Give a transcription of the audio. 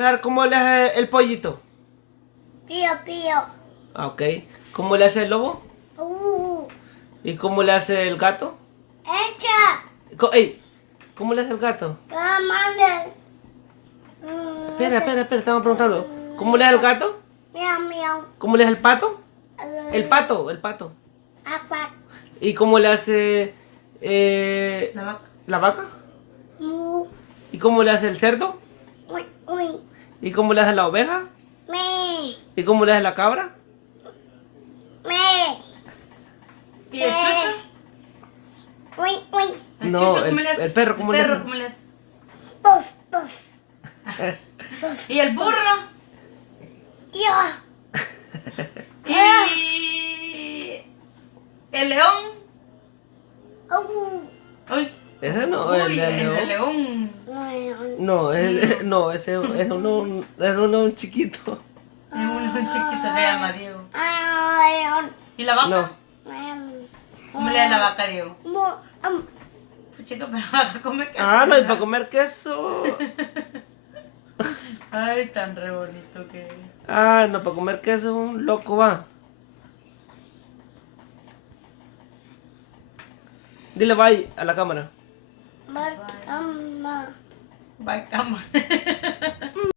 empezar, ¿cómo le hace el pollito? Pío, pío. Ah, ok. ¿Cómo le hace el lobo? ¿Y cómo le hace el gato? Echa. Ey, ¿cómo le hace el gato? La madre. Espera, estamos preguntando. ¿Cómo le hace el gato? Miau, miau. ¿Cómo le hace el pato? El pato. Apa. ¿Y cómo le hace La vaca. la vaca? Mu. ¿Y cómo le hace el cerdo? Uy, uy. ¿Y cómo le hace la oveja? Me. ¿Y cómo le hace la cabra? Me. ¿Y el chucho? Uy, uy. ¿El No, chucho cómo le hace? el perro, ¿cómo le hace? ¿Cómo le hace? Pos, pos. ¿Y el burro? Yo. ¿Y el león? Uy, Ese no es el uy, de el de león. león. No, no, ese es un chiquito. Es un chiquito, se llama Diego. Ay, ¿Y la vaca? No. ¿Cómo le da la vaca a Diego? Mu. Pues chica, pero la vaca come queso. Ah, no, y para comer queso. Ay, tan re bonito que es. Ah, no, para comer queso, un loco va. Dile bye a la cámara. Marcama. Bye, cama.